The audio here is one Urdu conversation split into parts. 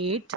8।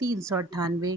398।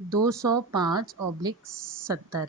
205/70।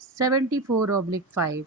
74/5।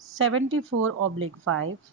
74/5।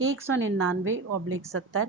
199/70।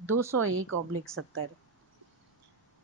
201/70।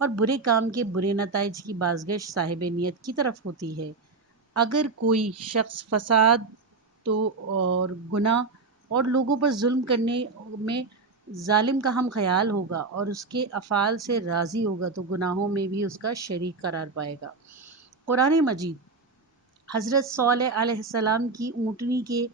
اور برے کام کے برے نتائج کی بازگشت صاحب نیت کی طرف ہوتی ہے۔ اگر کوئی شخص فساد تو اور گناہ اور لوگوں پر ظلم کرنے میں ظالم کا ہم خیال ہوگا اور اس کے افعال سے راضی ہوگا تو گناہوں میں بھی اس کا شریک قرار پائے گا۔ قرآن مجید حضرت صالح علیہ السلام کی اونٹنی کے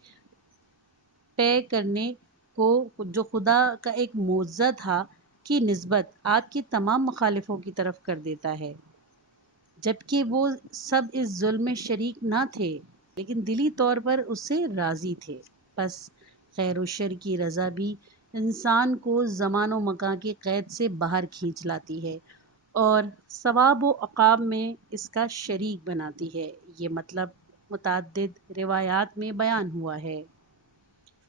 طے کرنے کو جو خدا کا ایک معجزہ تھا کی نسبت آپ کے تمام مخالفوں کی طرف کر دیتا ہے، جبکہ وہ سب اس ظلم میں شریک نہ تھے لیکن دلی طور پر اس سے راضی تھے۔ بس خیر و شر کی رضا بھی انسان کو زمان و مکان کے قید سے باہر کھینچ لاتی ہے اور ثواب و عقاب میں اس کا شریک بناتی ہے۔ یہ مطلب متعدد روایات میں بیان ہوا ہے۔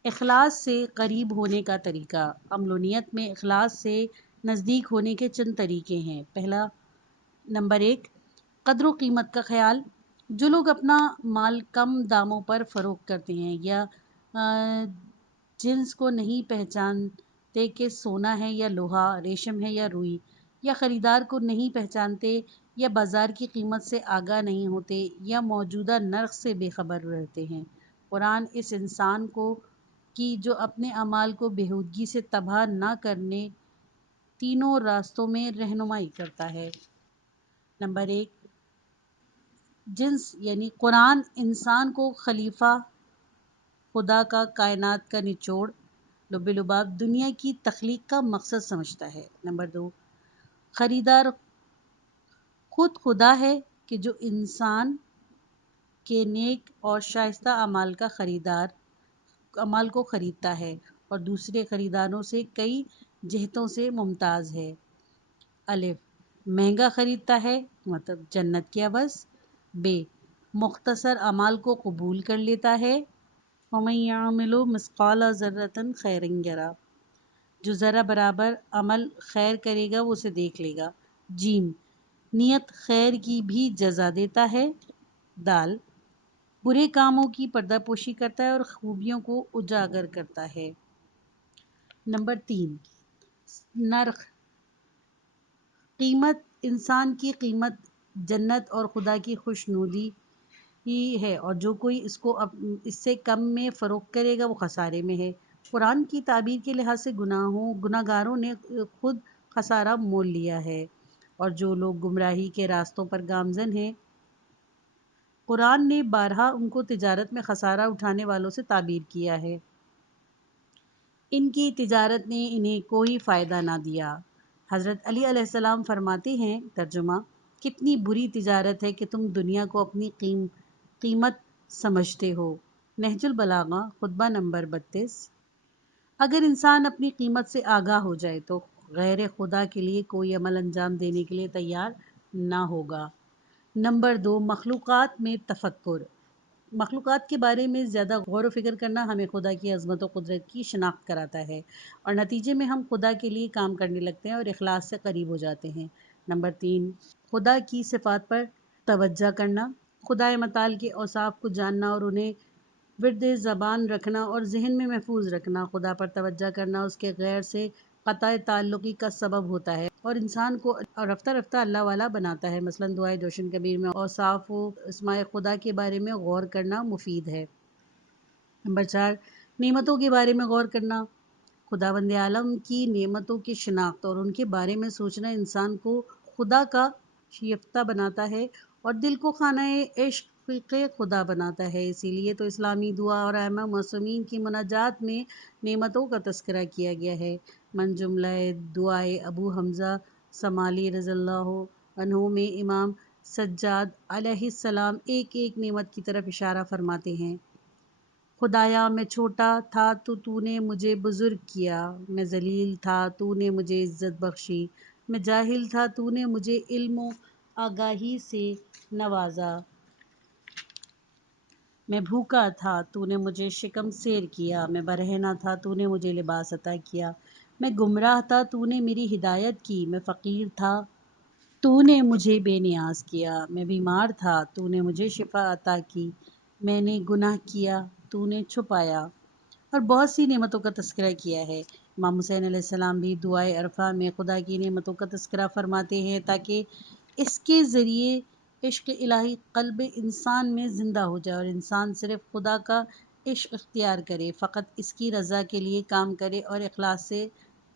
اخلاص سے قریب ہونے کا طریقہ۔ عمل و نیت میں اخلاص سے نزدیک ہونے کے چند طریقے ہیں۔ پہلا، نمبر 1، قدر و قیمت کا خیال۔ جو لوگ اپنا مال کم داموں پر فروخت کرتے ہیں یا جنس کو نہیں پہچانتے کہ سونا ہے یا لوہا، ریشم ہے یا روئی، یا خریدار کو نہیں پہچانتے یا بازار کی قیمت سے آگاہ نہیں ہوتے یا موجودہ نرخ سے بے خبر رہتے ہیں، قرآن اس انسان کو کی جو اپنے اعمال کو بےہودگی سے تباہ نہ کرنے تینوں راستوں میں رہنمائی کرتا ہے۔ نمبر 1، جنس یعنی قرآن انسان کو خلیفہ خدا کا کائنات کا نچوڑ لب لباب دنیا کی تخلیق کا مقصد سمجھتا ہے۔ نمبر 2، خریدار خود خدا ہے کہ جو انسان کے نیک اور شائستہ اعمال کو خریدتا ہے اور دوسرے خریداروں سے کئی جہتوں سے ممتاز ہے۔ الف، مہنگا خریدتا ہے مطلب جنت کے عوض۔ ب، مختصر اعمال کو قبول کر لیتا ہے۔ وَمَن يَعْمَلْ مِثْقَالَ ذَرَّةٍ خَيْرًا يَرَهُ، جو ذرہ برابر عمل خیر کرے گا وہ اسے دیکھ لے گا۔ جیم، نیت خیر کی بھی جزا دیتا ہے۔ دال، برے کاموں کی پردہ پوشی کرتا ہے اور خوبیوں کو اجاگر کرتا ہے۔ نمبر 3، نرخ، قیمت، انسان کی قیمت جنت اور خدا کی خوشنودی ہی ہے اور جو کوئی اس کو اس سے کم میں فروخت کرے گا وہ خسارے میں ہے۔ قرآن کی تعبیر کے لحاظ سے گناہ گاروں نے خود خسارہ مول لیا ہے اور جو لوگ گمراہی کے راستوں پر گامزن ہیں قرآن نے بارہا ان کو تجارت میں خسارہ اٹھانے والوں سے تعبیر کیا ہے۔ ان کی تجارت نے انہیں کوئی فائدہ نہ دیا۔ حضرت علی علیہ السلام فرماتے ہیں، ترجمہ، کتنی بری تجارت ہے کہ تم دنیا کو اپنی قیمت سمجھتے ہو۔ نہج البلاغہ، خطبہ نمبر 32۔ اگر انسان اپنی قیمت سے آگاہ ہو جائے تو غیر خدا کے لیے کوئی عمل انجام دینے کے لیے تیار نہ ہوگا۔ نمبر 2، مخلوقات میں تفکر۔ مخلوقات کے بارے میں زیادہ غور و فکر کرنا ہمیں خدا کی عظمت و قدرت کی شناخت کراتا ہے اور نتیجے میں ہم خدا کے لیے کام کرنے لگتے ہیں اور اخلاص سے قریب ہو جاتے ہیں۔ نمبر 3، خدا کی صفات پر توجہ کرنا۔ خدائے متعال کے اوصاف کو جاننا اور انہیں ورد زبان رکھنا اور ذہن میں محفوظ رکھنا۔ خدا پر توجہ کرنا اس کے غیر سے قطع تعلقی کا سبب ہوتا ہے اور انسان کو رفتہ رفتہ اللہ والا بناتا ہے۔ مثلاً دعائے جوشن کبیر میں اوصاف و اسماء خدا کے بارے میں غور کرنا مفید ہے۔ نمبر 4، نعمتوں کے بارے میں غور کرنا۔ خداوند عالم کی نعمتوں کی شناخت اور ان کے بارے میں سوچنا انسان کو خدا کا شیفتہ بناتا ہے اور دل کو خانہ عشق خدا بناتا ہے۔ اسی لیے تو اسلامی دعا اور ائمہ معصومین کی مناجات میں نعمتوں کا تذکرہ کیا گیا ہے۔ من جملہ دعائے ابو حمزہ سمالی رضی اللہ عنہ میں امام سجاد علیہ السلام ایک ایک نعمت کی طرف اشارہ فرماتے ہیں۔ خدایا میں چھوٹا تھا تو نے مجھے بزرگ کیا، میں ذلیل تھا تو نے مجھے عزت بخشی، میں جاہل تھا تو نے مجھے علم و آگاہی سے نوازا، میں بھوکا تھا تو نے مجھے شکم سیر کیا، میں برہنہ تھا تو نے مجھے لباس عطا کیا، میں گمراہ تھا تو نے میری ہدایت کی، میں فقیر تھا تو نے مجھے بے نیاز کیا، میں بیمار تھا تو نے مجھے شفا عطا کی، میں نے گناہ کیا تو نے چھپایا، اور بہت سی نعمتوں کا تذکرہ کیا ہے۔ امام حسین علیہ السلام بھی دعائے عرفہ میں خدا کی نعمتوں کا تذکرہ فرماتے ہیں تاکہ اس کے ذریعے عشق الہی قلب انسان میں زندہ ہو جائے اور انسان صرف خدا کا عشق اختیار کرے، فقط اس کی رضا کے لیے کام کرے اور اخلاص سے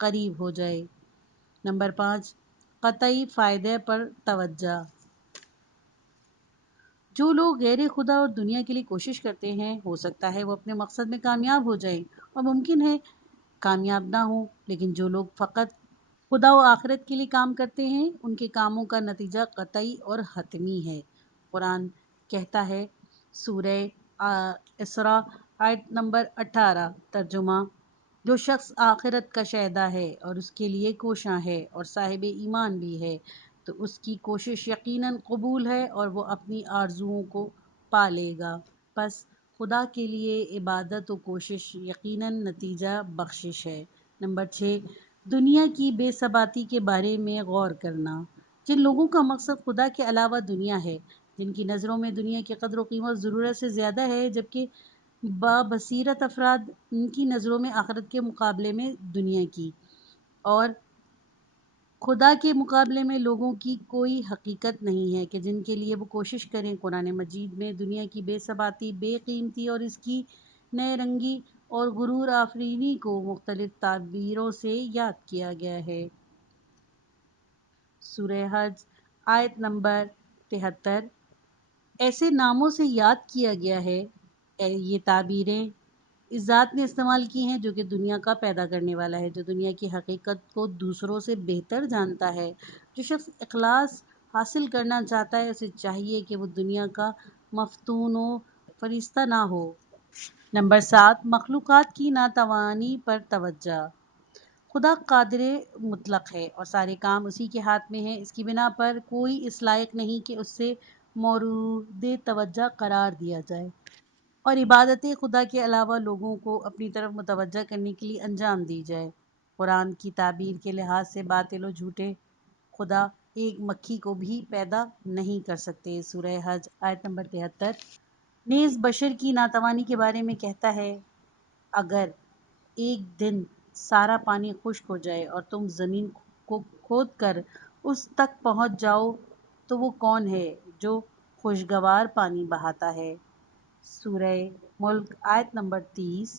قریب ہو جائے۔ نمبر 5، قطعی فائدے پر توجہ۔ جو لوگ غیر خدا اور دنیا کے لیے کوشش کرتے ہیں، ہو سکتا ہے وہ اپنے مقصد میں کامیاب ہو جائیں اور ممکن ہے کامیاب نہ ہوں، لیکن جو لوگ فقط خدا و آخرت کے لیے کام کرتے ہیں، ان کے کاموں کا نتیجہ قطعی اور حتمی ہے۔ قرآن کہتا ہے، سورہ اسراء آیت نمبر 18، ترجمہ: جو شخص آخرت کا شہدا ہے اور اس کے لیے کوشاں ہے اور صاحب ایمان بھی ہے تو اس کی کوشش یقیناً قبول ہے اور وہ اپنی آرزوؤں کو پا لے گا۔ پس خدا کے لیے عبادت و کوشش یقیناً نتیجہ بخشش ہے۔ نمبر 6، دنیا کی بے ثباتی کے بارے میں غور کرنا۔ جن لوگوں کا مقصد خدا کے علاوہ دنیا ہے، جن کی نظروں میں دنیا کی قدر و قیمت ضرورت سے زیادہ ہے، جبکہ بابصیرت افراد ان کی نظروں میں آخرت کے مقابلے میں دنیا کی اور خدا کے مقابلے میں لوگوں کی کوئی حقیقت نہیں ہے کہ جن کے لیے وہ کوشش کریں۔ قرآن مجید میں دنیا کی بے ثباتی، بے قیمتی اور اس کی نئے رنگی اور غرور آفرینی کو مختلف تعبیروں سے یاد کیا گیا ہے۔ سورہ حج آیت نمبر 73، ایسے ناموں سے یاد کیا گیا ہے۔ یہ تعبیریں اس ذات نے استعمال کی ہیں جو کہ دنیا کا پیدا کرنے والا ہے، جو دنیا کی حقیقت کو دوسروں سے بہتر جانتا ہے۔ جو شخص اخلاص حاصل کرنا چاہتا ہے، اسے چاہیے کہ وہ دنیا کا مفتون و فرشتہ نہ ہو۔ نمبر 7، مخلوقات کی ناتوانی پر توجہ۔ خدا قادر مطلق ہے اور سارے کام اسی کے ہاتھ میں ہیں، اس کی بنا پر کوئی اس لائق نہیں کہ اس سے مورد توجہ قرار دیا جائے اور عبادت خدا کے علاوہ لوگوں کو اپنی طرف متوجہ کرنے کے لیے انجام دی جائے۔ قرآن کی تعبیر کے لحاظ سے باطل و جھوٹے خدا ایک مکھی کو بھی پیدا نہیں کر سکتے۔ سورہ حج آیت نمبر 73 نیز بشر کی ناتوانی کے بارے میں کہتا ہے، اگر ایک دن سارا پانی خشک ہو جائے اور تم زمین کو کھود کر اس تک پہنچ جاؤ تو وہ کون ہے جو خوشگوار پانی بہاتا ہے؟ سورہ ملک آیت نمبر 30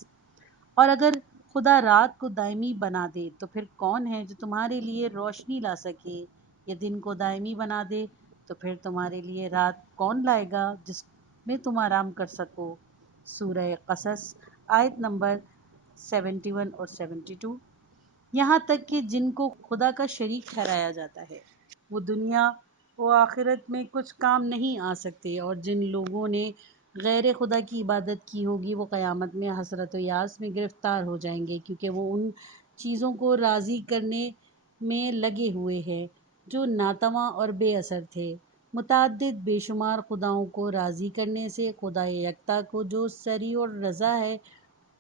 اور اگر خدا رات کو دائمی بنا دے تو پھر کون ہے جو تمہارے لیے روشنی لا سکے؟ یا دن کو دائمی بنا دے تو پھر تمہارے لیے رات کون لائے گا جس میں تم آرام کر سکو؟ سورہ قصص آیت نمبر 71 اور 72، یہاں تک کہ جن کو خدا کا شریک ٹھہرایا جاتا ہے وہ دنیا و آخرت میں کچھ کام نہیں آ سکتے، اور جن لوگوں نے غیر خدا کی عبادت کی ہوگی وہ قیامت میں حسرت و یاس میں گرفتار ہو جائیں گے، کیونکہ وہ ان چیزوں کو راضی کرنے میں لگے ہوئے ہیں جو ناتواں اور بے اثر تھے۔ متعدد بے شمار خداؤں کو راضی کرنے سے خدا یکتا کو جو سریع اور رضا ہے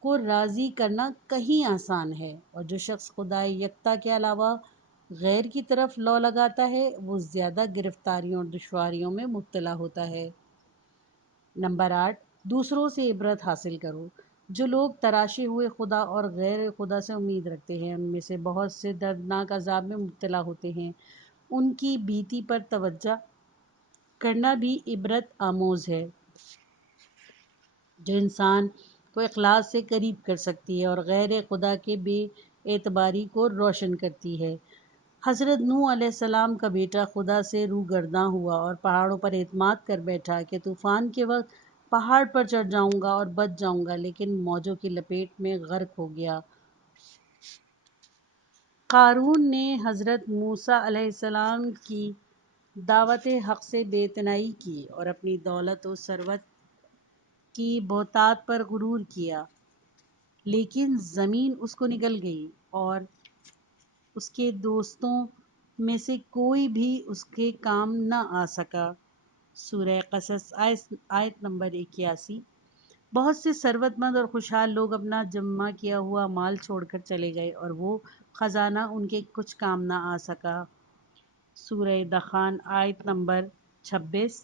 کو راضی کرنا کہیں آسان ہے، اور جو شخص خدا یکتا کے علاوہ غیر کی طرف لو لگاتا ہے وہ زیادہ گرفتاریوں اور دشواریوں میں مبتلا ہوتا ہے۔ نمبر 8، دوسروں سے عبرت حاصل کرو۔ جو لوگ تراشے ہوئے خدا اور غیر خدا سے امید رکھتے ہیں، ان میں سے بہت سے دردناک عذاب میں مبتلا ہوتے ہیں۔ ان کی بیتی پر توجہ کرنا بھی عبرت آموز ہے، جو انسان کو اخلاص سے قریب کر سکتی ہے اور غیر خدا کے بے اعتباری کو روشن کرتی ہے۔ حضرت نوح علیہ السلام کا بیٹا خدا سے روگرداں ہوا اور پہاڑوں پر اعتماد کر بیٹھا کہ طوفان کے وقت پہاڑ پر چڑھ جاؤں گا اور بچ جاؤں گا، لیکن موجوں کی لپیٹ میں غرق ہو گیا۔ قارون نے حضرت موسیٰ علیہ السلام کی دعوت حق سے بے اعتنائی کی اور اپنی دولت و ثروت کی بہتات پر غرور کیا، لیکن زمین اس کو نگل گئی اور اس کے دوستوں میں سے کوئی بھی اس کے کام نہ آ سکا۔ سورہ قصص آیت نمبر 81، بہت سے ثروت مند اور خوشحال لوگ اپنا جمع کیا ہوا مال چھوڑ کر چلے گئے اور وہ خزانہ ان کے کچھ کام نہ آ سکا۔ سورہ دخان آیت نمبر 26،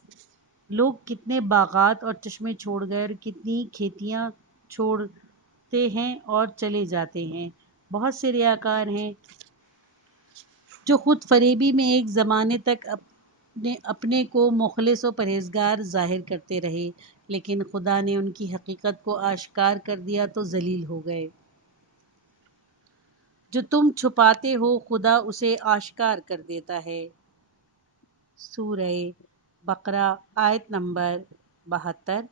لوگ کتنے باغات اور چشمے چھوڑ گئے اور کتنی کھیتیاں چھوڑتے ہیں اور چلے جاتے ہیں۔ بہت سے ریاکار ہیں جو خود فریبی میں ایک زمانے تک اپنے کو مخلص و پرہیزگار ظاہر کرتے رہے، لیکن خدا نے ان کی حقیقت کو آشکار کر دیا تو ذلیل ہو گئے۔ جو تم چھپاتے ہو خدا اسے آشکار کر دیتا ہے۔ سورہ بقرہ آیت نمبر 72۔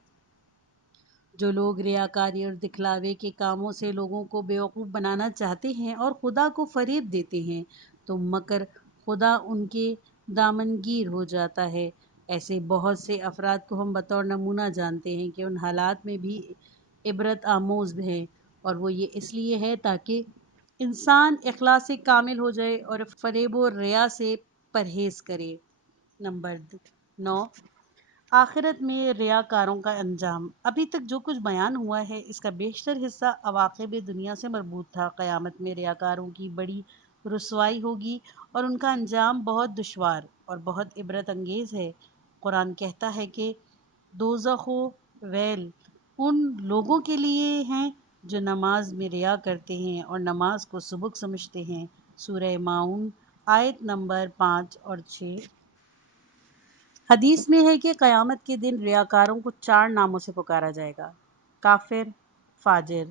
جو لوگ ریاکاری اور دکھلاوے کے کاموں سے لوگوں کو بیوقوف بنانا چاہتے ہیں اور خدا کو فریب دیتے ہیں تو مکر خدا ان کے دامنگیر ہو جاتا ہے۔ ایسے بہت سے افراد کو ہم بطور نمونہ جانتے ہیں کہ ان حالات میں بھی عبرت آموز ہیں، اور وہ یہ اس لیے ہے تاکہ انسان اخلاص سے کامل ہو جائے اور فریب و ریا سے پرہیز کرے۔ نمبر 9، آخرت میں ریاکاروں کا انجام۔ ابھی تک جو کچھ بیان ہوا ہے اس کا بیشتر حصہ عواقب دنیا سے مربوط تھا۔ قیامت میں ریاکاروں کی بڑی رسوائی ہوگی اور ان کا انجام بہت دشوار اور بہت عبرت انگیز ہے۔ قرآن کہتا ہے کہ دوزخ و ویل ان لوگوں کے لیے ہیں جو نماز میں ریا کرتے ہیں اور نماز کو سبک سمجھتے ہیں۔ سورہ ماؤن آیت نمبر 5 اور 6۔ حدیث میں ہے کہ قیامت کے دن ریاکاروں کو 4 ناموں سے پکارا جائے گا: کافر، فاجر،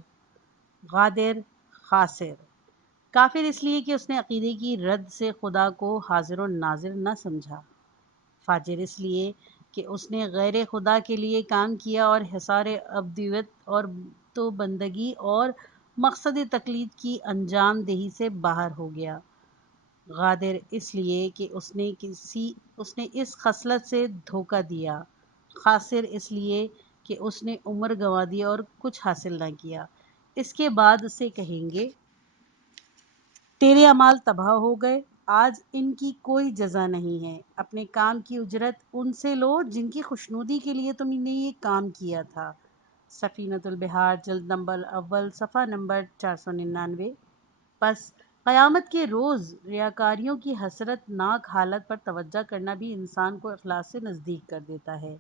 غادر، خاسر۔ کافر اس لیے کہ اس نے عقیدے کی رد سے خدا کو حاضر و ناظر نہ سمجھا۔ فاجر اس لیے کہ اس نے غیر خدا کے لیے کام کیا اور حصار عبودیت اور تو بندگی اور مقصد تقلید کی انجام دہی سے باہر ہو گیا۔ غادر اس لیے کہ اس نے اس خصلت سے دھوکہ دیا۔ خاسر اس لیے کہ اس نے عمر گنوا دی اور کچھ حاصل نہ کیا۔ اس کے بعد اسے کہیں گے تیرے اعمال تباہ ہو گئے، آج ان کی کوئی جزا نہیں ہے، اپنے کام کی اجرت ان سے لو جن کی خوشنودی کے لیے تم نے یہ کام کیا تھا۔ سفینۃ البحار جلد نمبر اول صفحہ نمبر 499۔ پس قیامت کے روز ریاکاریوں کی حسرت ناک حالت پر توجہ کرنا بھی انسان کو اخلاص سے نزدیک کر دیتا ہے۔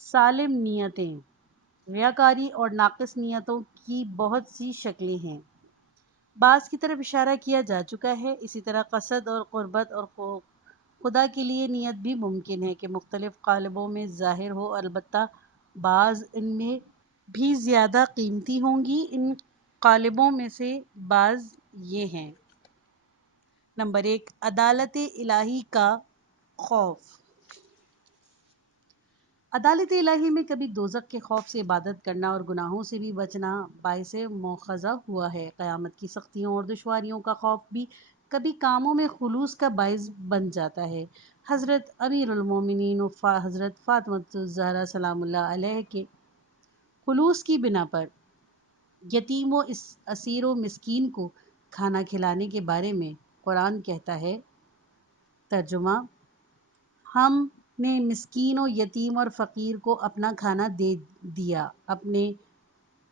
سالم نیتیں۔ ریاکاری اور ناقص نیتوں کی بہت سی شکلیں ہیں۔ بعض کی طرف اشارہ کیا جا چکا ہے۔ اسی طرح قصد اور قربت اور خدا کے لیے نیت بھی ممکن ہے کہ مختلف قالبوں میں ظاہر ہو، البتہ بعض ان میں بھی زیادہ قیمتی ہوں گی۔ ان قالبوں میں سے بعض یہ ہیں: نمبر 1، عدالت الہی کا خوف۔ عدالت الہی میں کبھی دوزخ کے خوف سے عبادت کرنا اور گناہوں سے بھی بچنا باعث مواخذہ ہوا ہے۔ قیامت کی سختیوں اور دشواریوں کا خوف بھی کبھی کاموں میں خلوص کا باعث بن جاتا ہے۔ حضرت امیر المومنین حضرت فاطمۃ الزہرا سلام اللہ علیہ کے خلوص کی بنا پر یتیم و اسیر و مسکین کو کھانا کھلانے کے بارے میں قرآن کہتا ہے، ترجمہ: ہم نے مسکین و یتیم اور فقیر کو اپنا کھانا دے دیا، اپنے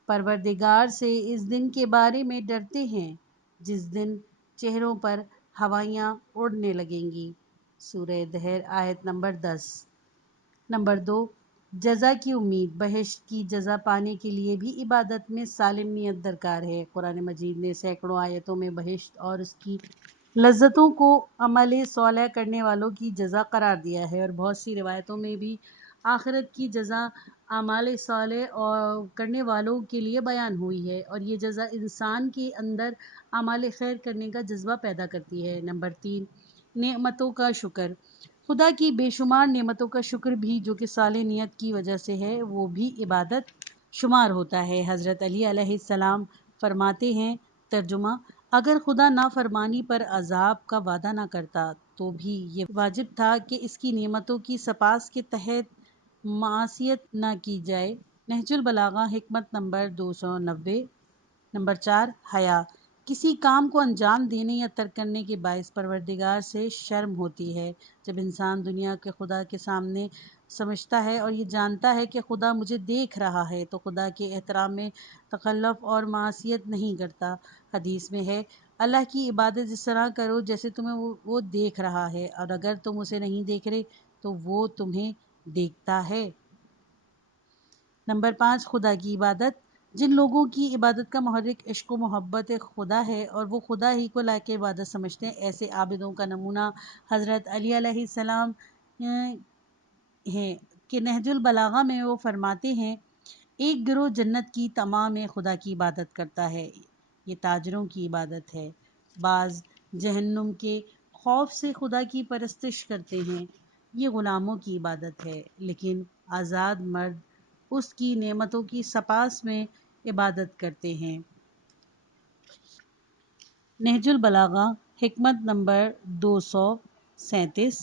پروردگار سے اس دن کے بارے میں ڈرتے ہیں جس دن چہروں پر ہوائیاں اڑنے لگیں گی۔ سورہ دہر آیت نمبر 10۔ نمبر 2، جزا کی امید۔ بہشت کی جزا پانے کے لیے بھی عبادت میں سالم نیت درکار ہے۔ قرآن مجید نے سینکڑوں آیتوں میں بہشت اور اس کی لذتوں کو عمل صالح کرنے والوں کی جزا قرار دیا ہے، اور بہت سی روایتوں میں بھی آخرت کی جزا اعمال صالح کرنے والوں کے لیے بیان ہوئی ہے، اور یہ جزا انسان کے اندر اعمال خیر کرنے کا جذبہ پیدا کرتی ہے۔ نمبر 3، نعمتوں کا شکر۔ خدا کی بے شمار نعمتوں کا شکر بھی جو کہ صالح نیت کی وجہ سے ہے، وہ بھی عبادت شمار ہوتا ہے۔ حضرت علی علیہ السلام فرماتے ہیں، ترجمہ: اگر خدا نافرمانی پر عذاب کا وعدہ نہ کرتا تو بھی یہ واجب تھا کہ اس کی نعمتوں کی سپاس کے تحت معصیت نہ کی جائے۔ نہج البلاغہ حکمت نمبر 290۔ نمبر 4، حیا۔ کسی کام کو انجام دینے یا ترک کرنے کے باعث پروردگار سے شرم ہوتی ہے۔ جب انسان دنیا کے خدا کے سامنے سمجھتا ہے اور یہ جانتا ہے کہ خدا مجھے دیکھ رہا ہے تو خدا کے احترام میں تکلف اور معصیت نہیں کرتا۔ حدیث میں ہے، اللہ کی عبادت اس طرح کرو جیسے تمہیں وہ دیکھ رہا ہے، اور اگر تم اسے نہیں دیکھ رہے تو وہ تمہیں دیکھتا ہے۔ نمبر 5، خدا کی عبادت۔ جن لوگوں کی عبادت کا محرک عشق و محبت خدا ہے اور وہ خدا ہی کو لائق عبادت سمجھتے ہیں، ایسے عابدوں کا نمونہ حضرت علی علیہ السلام ہے کہ نہج البلاغہ میں وہ فرماتے ہیں، ایک گروہ جنت کی تمام خدا کی عبادت کرتا ہے، یہ تاجروں کی عبادت ہے، بعض جہنم کے خوف سے خدا کی پرستش کرتے ہیں، یہ غلاموں کی عبادت ہے، لیکن آزاد مرد اس کی نعمتوں کی سپاس میں عبادت کرتے ہیں۔ نہج البلاغہ حکمت نمبر 237۔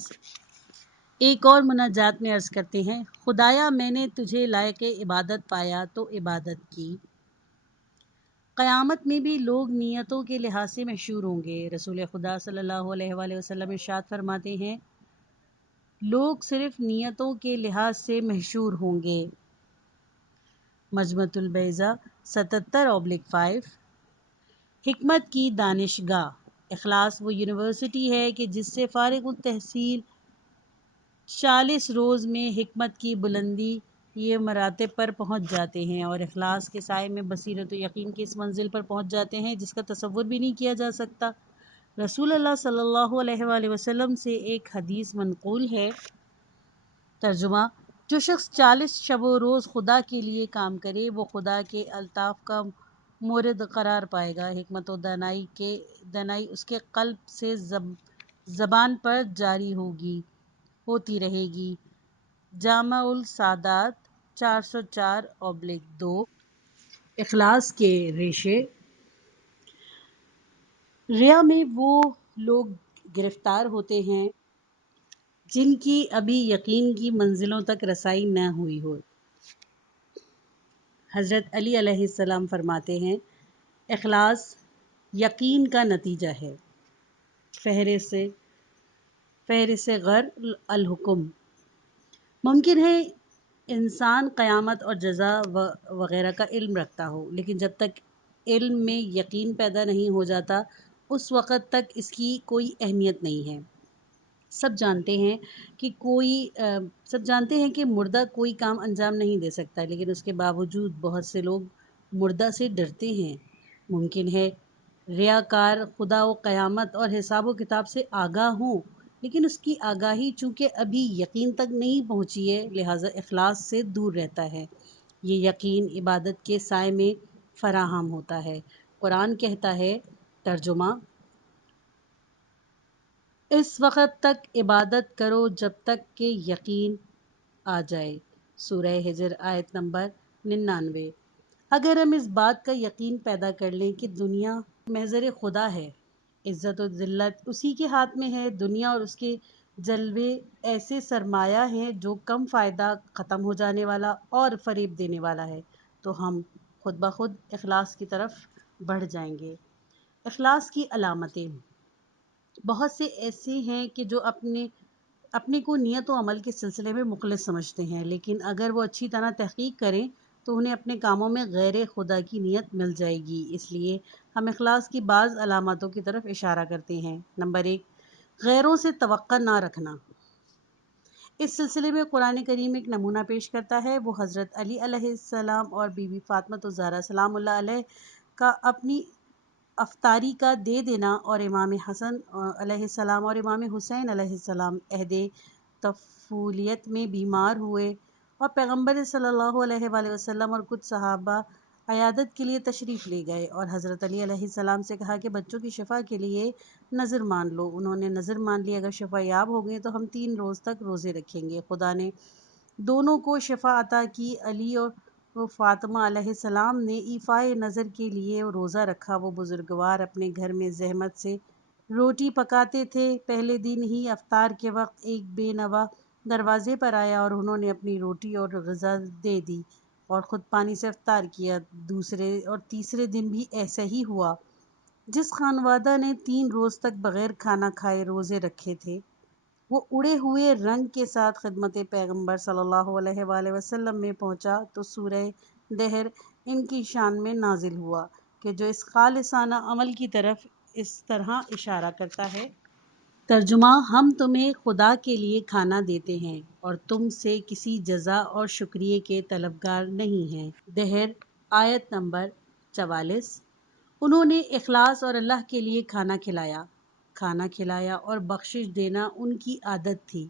ایک اور مناجات میں عرض کرتے ہیں، خدایا میں نے تجھے لائق عبادت پایا تو عبادت کی۔ قیامت میں بھی لوگ نیتوں کے لحاظ سے محشور ہوں گے۔ رسول خدا صلی اللہ علیہ وآلہ وسلم ارشاد فرماتے ہیں، لوگ صرف نیتوں کے لحاظ سے محشور ہوں گے۔ مجموعۃ البیضہ 77/5۔ حکمت کی دانشگاہ، اخلاص وہ یونیورسٹی ہے کہ جس سے فارغ التحصیل 40 روز میں حکمت کی بلندی یہ مراتب پر پہنچ جاتے ہیں اور اخلاص کے سائے میں بصیرت و یقین کی اس منزل پر پہنچ جاتے ہیں جس کا تصور بھی نہیں کیا جا سکتا۔ رسول اللہ صلی اللہ علیہ وآلہ وسلم سے ایک حدیث منقول ہے، ترجمہ، جو شخص 40 شب و روز خدا کے لیے کام کرے وہ خدا کے الطاف کا مورد قرار پائے گا، حکمت و دانائی اس کے قلب سے زبان پر جاری ہوتی رہے گی۔ جامع السعادات 404/2۔ اخلاص کے ریشے، ریا میں وہ لوگ گرفتار ہوتے ہیں جن کی ابھی یقین کی منزلوں تک رسائی نہ ہوئی ہو۔ حضرت علی علیہ السلام فرماتے ہیں، اخلاص یقین کا نتیجہ ہے۔ فہرست غر الحکم۔ ممکن ہے انسان قیامت اور جزا وغیرہ کا علم رکھتا ہو، لیکن جب تک علم میں یقین پیدا نہیں ہو جاتا اس وقت تک اس کی کوئی اہمیت نہیں ہے۔ سب جانتے ہیں کہ مردہ کوئی کام انجام نہیں دے سکتا، لیکن اس کے باوجود بہت سے لوگ مردہ سے ڈرتے ہیں۔ ممکن ہے ریاکار خدا و قیامت اور حساب و کتاب سے آگاہ ہوں، لیکن اس کی آگاہی چونکہ ابھی یقین تک نہیں پہنچی ہے لہٰذا اخلاص سے دور رہتا ہے۔ یہ یقین عبادت کے سائے میں فراہم ہوتا ہے۔ قرآن کہتا ہے، ترجمہ، اس وقت تک عبادت کرو جب تک کہ یقین آ جائے۔ سورہ ہجر آیت نمبر 99۔ اگر ہم اس بات کا یقین پیدا کر لیں کہ دنیا محضر خدا ہے، عزت و ذلت اسی کے ہاتھ میں ہے، دنیا اور اس کے جلوے ایسے سرمایہ ہیں جو کم فائدہ، ختم ہو جانے والا اور فریب دینے والا ہے، تو ہم خود بخود اخلاص کی طرف بڑھ جائیں گے۔ اخلاص کی علامتیں، بہت سے ایسے ہیں کہ جو اپنے کو نیت و عمل کے سلسلے میں مخلص سمجھتے ہیں، لیکن اگر وہ اچھی طرح تحقیق کریں تو انہیں اپنے کاموں میں غیر خدا کی نیت مل جائے گی۔ اس لیے ہم اخلاص کی بعض علاماتوں کی طرف اشارہ کرتے ہیں۔ نمبر 1، غیروں سے توقع نہ رکھنا۔ اس سلسلے میں قرآن کریم ایک نمونہ پیش کرتا ہے، وہ حضرت علی علیہ السلام اور بی بی فاطمہ الزہرا سلام اللہ علیہ کا اپنی افطاری کا دے دینا اور امام حسن علیہ السلام اور امام حسین علیہ السلام عہد طفولیت میں بیمار ہوئے اور پیغمبر صلی اللہ علیہ وآلہ وسلم اور کچھ صحابہ عیادت کے لیے تشریف لے گئے اور حضرت علی علیہ السلام سے کہا کہ بچوں کی شفا کے لیے نظر مان لو۔ انہوں نے نظر مان لی، اگر شفا یاب ہو گئی تو ہم 3 روز تک روزے رکھیں گے۔ خدا نے دونوں کو شفا عطا کی۔ علی اور فاطمہ علیہ السلام نے ایفائے نظر کے لیے روزہ رکھا۔ وہ بزرگوار اپنے گھر میں زحمت سے روٹی پکاتے تھے۔ پہلے دن ہی افطار کے وقت ایک بے نوا دروازے پر آیا اور انہوں نے اپنی روٹی اور غذا دے دی اور خود پانی سے افطار کیا۔ دوسرے اور تیسرے دن بھی ایسا ہی ہوا۔ جس خانوادہ نے 3 روز تک بغیر کھانا کھائے روزے رکھے تھے، وہ اڑے ہوئے رنگ کے ساتھ خدمت پیغمبر صلی اللہ علیہ وآلہ وسلم میں پہنچا تو سورہ دہر ان کی شان میں نازل ہوا کہ جو اس خالصانہ عمل کی طرف اس طرح اشارہ کرتا ہے، ترجمہ، ہم تمہیں خدا کے لیے کھانا دیتے ہیں اور تم سے کسی جزا اور شکریہ کے طلبگار نہیں ہیں۔ دہر آیت نمبر 44۔ انہوں نے اخلاص اور اللہ کے لیے کھانا کھلایا اور بخشش دینا ان کی عادت تھی،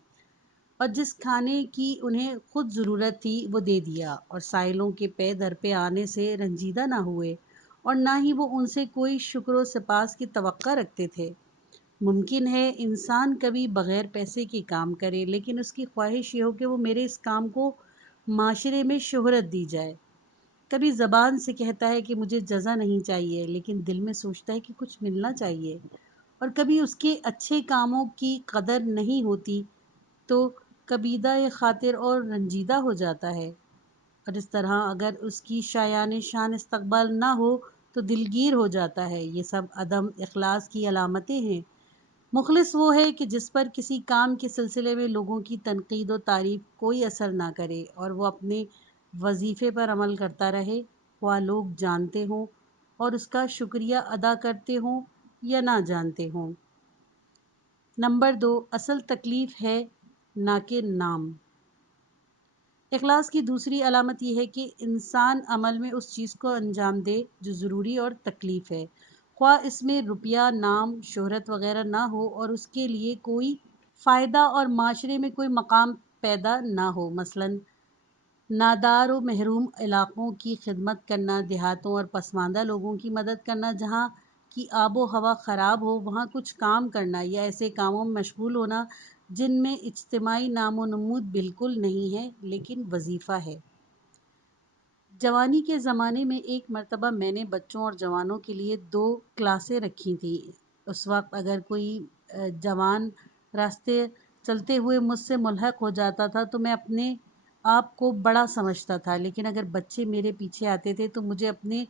اور جس کھانے کی انہیں خود ضرورت تھی وہ دے دیا، اور سائلوں کے پے در پہ آنے سے رنجیدہ نہ ہوئے، اور نہ ہی وہ ان سے کوئی شکر و سپاس کی توقع رکھتے تھے۔ ممکن ہے انسان کبھی بغیر پیسے کے کام کرے، لیکن اس کی خواہش یہ ہو کہ وہ میرے اس کام کو معاشرے میں شہرت دی جائے۔ کبھی زبان سے کہتا ہے کہ مجھے جزا نہیں چاہیے، لیکن دل میں سوچتا ہے کہ کچھ ملنا چاہیے۔ اور کبھی اس کے اچھے کاموں کی قدر نہیں ہوتی تو کبیدہ خاطر اور رنجیدہ ہو جاتا ہے، اور اس طرح اگر اس کی شایان شان استقبال نہ ہو تو دلگیر ہو جاتا ہے۔ یہ سب عدم اخلاص کی علامتیں ہیں۔ مخلص وہ ہے کہ جس پر کسی کام کے سلسلے میں لوگوں کی تنقید و تعریف کوئی اثر نہ کرے، اور وہ اپنے وظیفے پر عمل کرتا رہے، خواہ لوگ جانتے ہوں اور اس کا شکریہ ادا کرتے ہوں یا نہ جانتے ہوں۔ نمبر 2، اصل تکلیف ہے نہ کہ نام۔ اخلاص کی دوسری علامت یہ ہے کہ انسان عمل میں اس چیز کو انجام دے جو ضروری اور تکلیف ہے، خواہ اس میں روپیہ، نام، شہرت وغیرہ نہ ہو اور اس کے لیے کوئی فائدہ اور معاشرے میں کوئی مقام پیدا نہ ہو۔ مثلاً نادار و محروم علاقوں کی خدمت کرنا، دیہاتوں اور پسماندہ لوگوں کی مدد کرنا، جہاں کی آب و ہوا خراب ہو وہاں کچھ کام کرنا، یا ایسے کاموں میں مشغول ہونا جن میں اجتماعی نام و نمود بالکل نہیں ہے لیکن وظیفہ ہے۔ جوانی کے زمانے میں ایک مرتبہ میں نے بچوں اور جوانوں کے لیے 2 کلاسیں رکھی تھیں۔ اس وقت اگر کوئی جوان راستے چلتے ہوئے مجھ سے ملحق ہو جاتا تھا تو میں اپنے آپ کو بڑا سمجھتا تھا، لیکن اگر بچے میرے پیچھے آتے تھے تو مجھے اپنے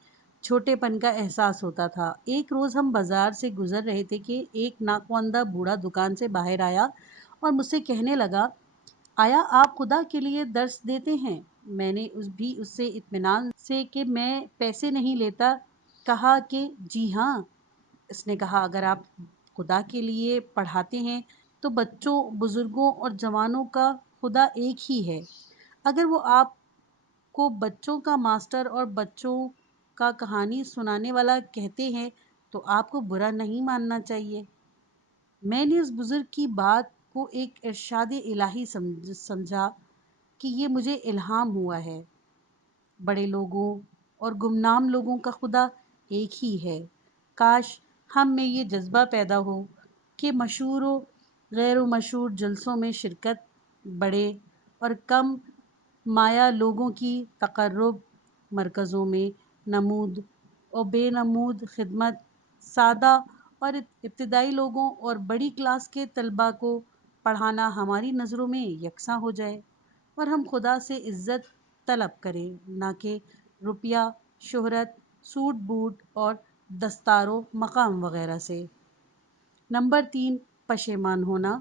چھوٹے پن کا احساس ہوتا تھا۔ ایک روز ہم بازار سے گزر رہے تھے کہ ایک ناخواندہ بوڑھا دکان سے باہر آیا اور مجھ سے کہنے لگا، آیا آپ خدا کے لیے درس دیتے ہیں؟ میں نے اس سے اطمینان سے کہ میں پیسے نہیں لیتا کہا کہ جی ہاں۔ اس نے کہا، اگر آپ خدا کے لیے پڑھاتے ہیں تو بچوں، بزرگوں اور جوانوں کا خدا ایک ہی ہے۔ اگر وہ آپ کو بچوں کا ماسٹر اور بچوں کا کہانی سنانے والا کہتے ہیں تو آپ کو برا نہیں ماننا چاہیے۔ میں نے اس بزرگ کی بات کو ایک ارشاد الہی سمجھا کہ یہ مجھے الہام ہوا ہے۔ بڑے لوگوں اور گمنام لوگوں کا خدا ایک ہی ہے۔ کاش ہم میں یہ جذبہ پیدا ہو کہ مشہور و غیر مشہور جلسوں میں شرکت، بڑے اور کم مایہ لوگوں کی تقرب مرکزوں میں نمود و بے نمود خدمت، سادہ اور ابتدائی لوگوں اور بڑی کلاس کے طلباء کو پڑھانا ہماری نظروں میں یکساں ہو جائے، اور ہم خدا سے عزت طلب کریں، نہ کہ روپیہ، شہرت، سوٹ بوٹ اور دستار و مقام وغیرہ سے۔ نمبر 3، پشیمان ہونا۔